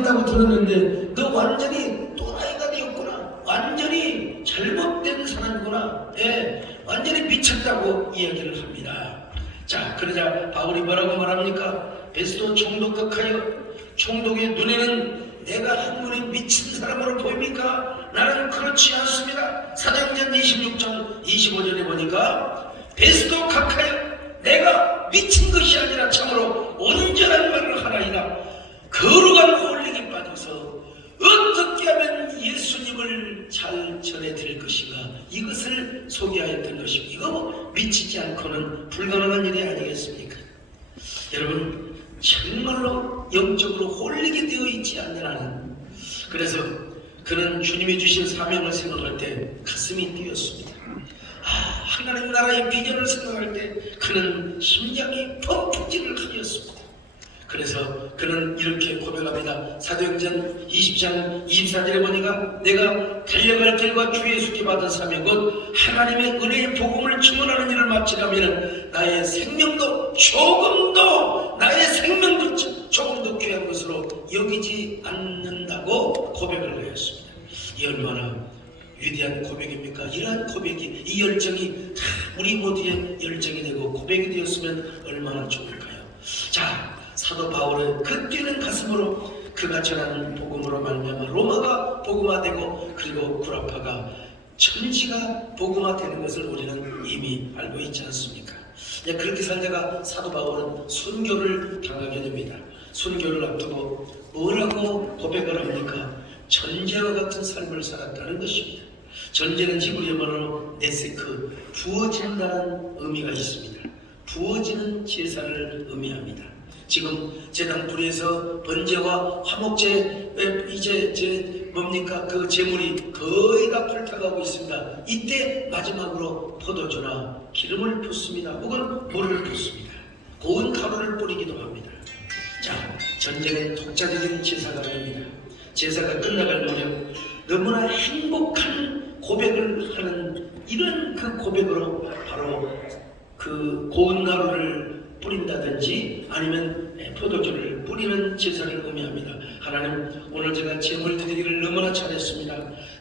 사망했다고 들었는데 너 완전히 또라이가 되었구나. 완전히 잘못된 사람이구나. 예, 완전히 미쳤다고 이야기를 합니다. 자, 그러자 바울이 뭐라고 말합니까? 베스도 총독각하여 총독의 눈에는 내가 한눈에 미친 사람으로 보입니까? 나는 그렇지 않습니다. 사도행전 26장 25절에 보니까 베스도 각하여 내가 미친 것이 아니라 참으로 온전한 말을 하나이다. 거룩한 홀릭에 빠져서 어떻게 하면 예수님을 잘 전해드릴 것인가, 이것을 소개하였던 것이고, 이거 뭐 미치지 않고는 불가능한 일이 아니겠습니까? 여러분, 정말로 영적으로 홀릭이 되어 있지 않는 한은, 그래서 그는 주님이 주신 사명을 생각할 때 가슴이 뛰었습니다. 하나님 나라의 비전을 생각할 때 그는 심장이 펌프질을 하였습니다. 그래서 그는 이렇게 고백합니다. 사도행전 20장 24절에 보니까 내가 달려갈 길과 주 예수께 받은 사명 곧 하나님의 은혜의 복음을 증언하는 일을 마치려면 나의 생명도 조금도 귀한 것으로 여기지 않는다고 고백을 하였습니다. 이 얼마나 위대한 고백입니까? 이러한 고백이, 이 열정이 다 우리 모두의 열정이 되고 고백이 되었으면 얼마나 좋을까요? 자, 사도 바울은 그 뛰는 가슴으로 그가 전하는 복음으로 말미암아 로마가 복음화되고 그리고 구라파가 천지가 복음화되는 것을 우리는 이미 알고 있지 않습니까? 그렇게 살다가 사도 바울은 순교를 당하게 됩니다. 순교를 앞두고 뭐라고 고백을 합니까? 전제와 같은 삶을 살았다는 것입니다. 전제는 히브리어 말로 네세크, 부어진다는 의미가 있습니다. 부어지는 제사를 의미합니다. 지금 제당 불에서 번제와 화목제 이제 뭡니까? 그 제물이 거의 다 불타가고 있습니다. 이때 마지막으로 포도주나 기름을 붓습니다. 혹은 물을 붓습니다. 고운 가루를 뿌리기도 합니다. 자, 전제는 독자적인 제사가 됩니다. 제사가 끝나갈 무렵 너무나 행복한 고백을 하는 이런 그 고백으로 바로 그 고운 가루를 뿌린다든지 아니면 포도주를 뿌리는 제사를 의미합니다. 하나님, 오늘 제가 제물 드리기를 너무나 잘했습니다.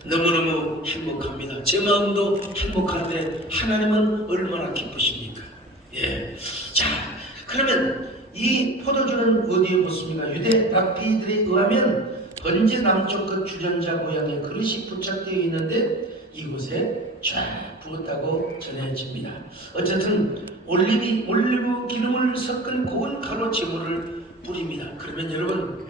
너무너무 행복합니다. 제 마음도 행복한데 하나님은 얼마나 기쁘십니까? 예. 자, 그러면 이 포도주는 어디에 붓습니까? 유대 랍비들에 의하면 번제 남쪽 끝 주전자 모양의 그릇이 부착되어 있는데 이곳에 쫙 부었다고 전해집니다. 어쨌든 올리브 기름을 섞은 고운 가루 제물을 뿌립니다. 그러면 여러분,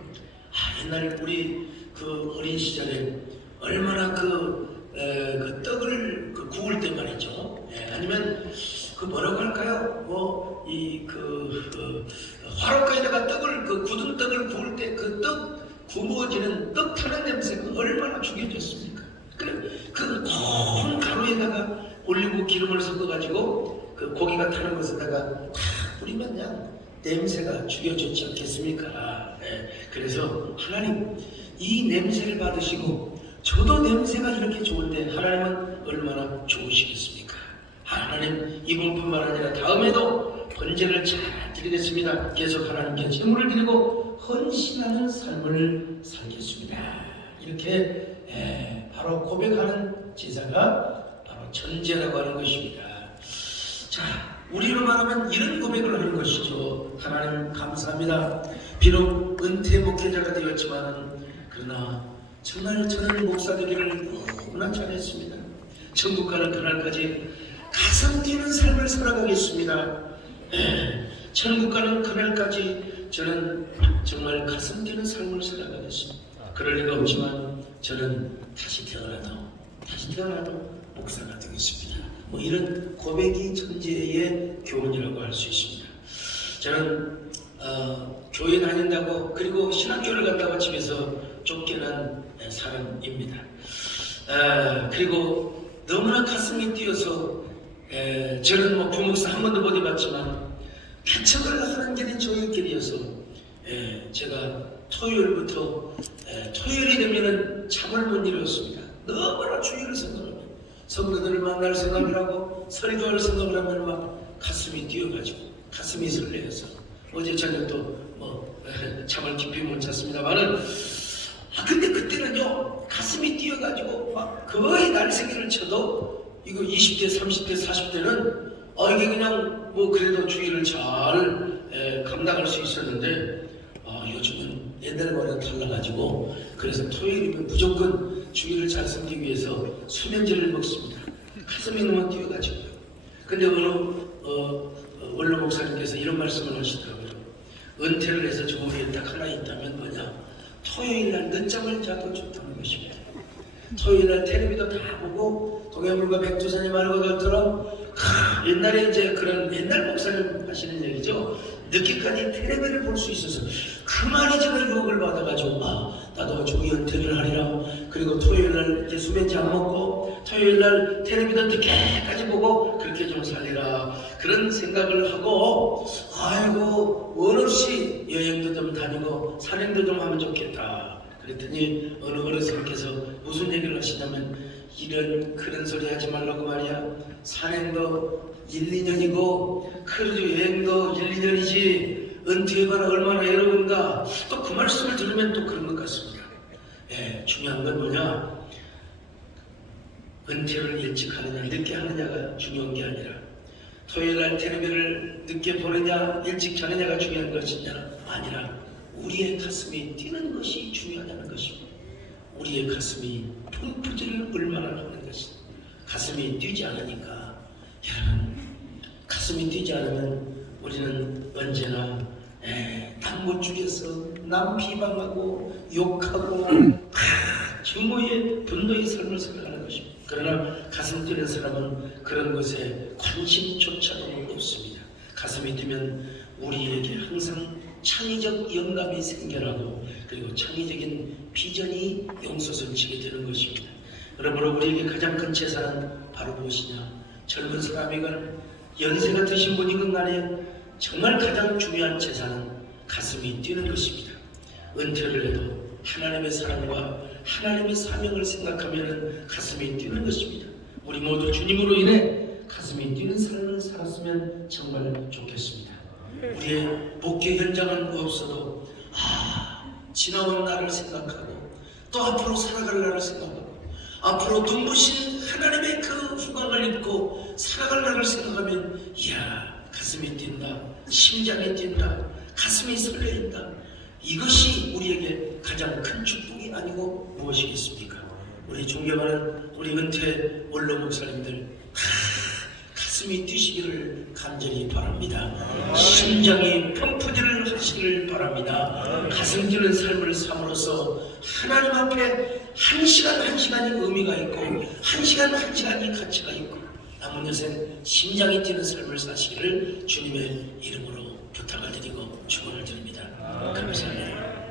옛날 우리 그 어린 시절에 얼마나 그 떡을 구울 때 말이죠. 아니면 그 뭐라고 할까요? 화로가에다가 떡을 굳은 떡을 구울 때 그 떡 구워지는 떡 타는 냄새가 얼마나 죽여졌습니까? 그 고운 가루에다가 올리고 기름을 섞어가지고 그 고기가 타는 것에다가 탁 뿌리면 그냥 냄새가 죽여졌지 않겠습니까? 그래서 하나님, 이 냄새를 받으시고 저도 냄새가 이렇게 좋은데 하나님은 얼마나 좋으시겠습니까? 하나님, 이번뿐만 아니라 다음에도 번제를 잘 드리겠습니다. 계속 하나님께 제물을 드리고 헌신하는 삶을 살겠습니다. 이렇게 바로 고백하는 제사가 바로 전제라고 하는 것입니다. 자, 우리로 말하면 이런 고백을 하는 것이죠. 하나님 감사합니다. 비록 은퇴 목회자가 되었지만 그러나 정말 저는 목사 되기를 너무나 잘했습니다. 천국 가는 그날까지 가슴 뛰는 삶을 살아가겠습니다. 천국 가는 그날까지 저는 정말 가슴 뛰는 삶을 살아가겠습니다. 그럴 리가 없지만 저는 다시 태어나도 목사가 되겠습니다. 뭐 이런 고백이 전제의 교훈이라고 할 수 있습니다. 저는 교회 다닌다고 그리고 신학교를 갔다가 집에서 쫓겨난 사람입니다. 그리고 너무나 가슴이 뛰어서 저는 뭐 부목사 한 번도 못 해봤지만 개척을 하는 길이 저의 길이어서 제가 토요일부터 토요일이 되면은 잠을 못 이루었습니다. 너무나 주일을 생각합니다. 성도들을 만날 생각을 하고 설교할 생각을 하면 막 가슴이 뛰어가지고 가슴이 설레어서 어제 저녁도 뭐 잠을 깊이 못 잤습니다만은 가슴이 뛰어가지고 막 거의 날새기를 쳐도 이거 20대, 30대, 40대는 이게 그냥 뭐 그래도 주의를 잘 감당할 수 있었는데 요즘은 옛날과는 달라가지고 그래서 토요일이면 무조건 주의를 잘 섬기기 위해서 수면제를 먹습니다. 가슴이 너무 뛰어가지고요. 근데 어느 원로 목사님께서 이런 말씀을 하시더라고요. 은퇴를 해서 좋은 게 딱 하나 있다면 뭐냐? 토요일날 늦잠을 자도 좋다는 것입니다. 토요일날 텔레비도 다 보고 동해물과 백두산이 마르고 닳더라. 옛날에 이제 그런 옛날 목사님 하시는 얘기죠. 늦게까지 텔레비를 볼 수 있어서 그 말이 제가 유혹을 받아가지고 나도 종이 은퇴를 하리라. 그리고 토요일날 이제 수면제 안 먹고 토요일날 텔레비도 늦게까지 보고 그렇게 좀 살리라. 그런 생각을 하고 아이고 원 없이 여행도 좀 다니고 산행도 좀 하면 좋겠다. 그랬더니 어느 어르신께서 무슨 얘기를 하시냐면 이런 그런 소리 하지 말라고 말이야. 산행도 1, 2년이고 크루즈 여행도 1, 2년이지 은퇴해봐라 얼마나 외로운가. 또 그 말씀을 들으면 또 그런 것 같습니다. 중요한 건 뭐냐? 은퇴를 일찍 하느냐 늦게 하느냐가 중요한 게 아니라 토요일날 텔레비를 늦게 보느냐 일찍 자느냐가 중요한 것이냐 아니라 우리의 가슴이 뛰는 것이 중요하다는 것입니다. 우리의 가슴이 펌프질을 얼마나 하는 것이. 가슴이 뛰지 않으니까 여러분 가슴이 뛰지 않으면 우리는 언제나 남 못 죽여서 남 비방하고 욕하고 증오의 분노의 삶을 살아가는 것입니다. 그러나 가슴 뛰는 사람은 그런 것에 관심조차도 없습니다. 가슴이 뛰면 우리에게 항상 창의적 영감이 생겨나고 그리고 창의적인 비전이 용솟을 치게 되는 것입니다. 그러므로 우리에게 가장 큰 재산은 바로 무엇이냐? 젊은 사람이건 연세가 드신 분이건 간에 정말 가장 중요한 재산은 가슴이 뛰는 것입니다. 은퇴를 해도 하나님의 사랑과 하나님의 사명을 생각하면 가슴이 뛰는 것입니다. 우리 모두 주님으로 인해 가슴이 뛰는 삶을 살았으면 정말 좋겠습니다. 우리의 목회 현장은 없어도 지나온 날을 생각하고 또 앞으로 살아갈 날을 생각하고 앞으로 눈부신 하나님의 그 후광을 입고 살아갈 날을 생각하면 이야 가슴이 뛴다. 심장이 뛴다. 가슴이 설레인다. 이것이 우리에게 가장 큰 축복이 아니고 무엇이겠습니까? 우리 존경하는 우리 은퇴 원로 목사님들 가슴이 뛰시기를 간절히 바랍니다. 심장이 펌프질을 하시기를 바랍니다. 가슴 뛰는 삶을 삼으로써 하나님 앞에 한 시간 한 시간이 의미가 있고 한 시간 한 시간이 가치가 있고 남은 여생 심장이 뛰는 삶을 사시기를 주님의 이름으로 부탁을 드리고 축원을 드립니다. 감사합니다.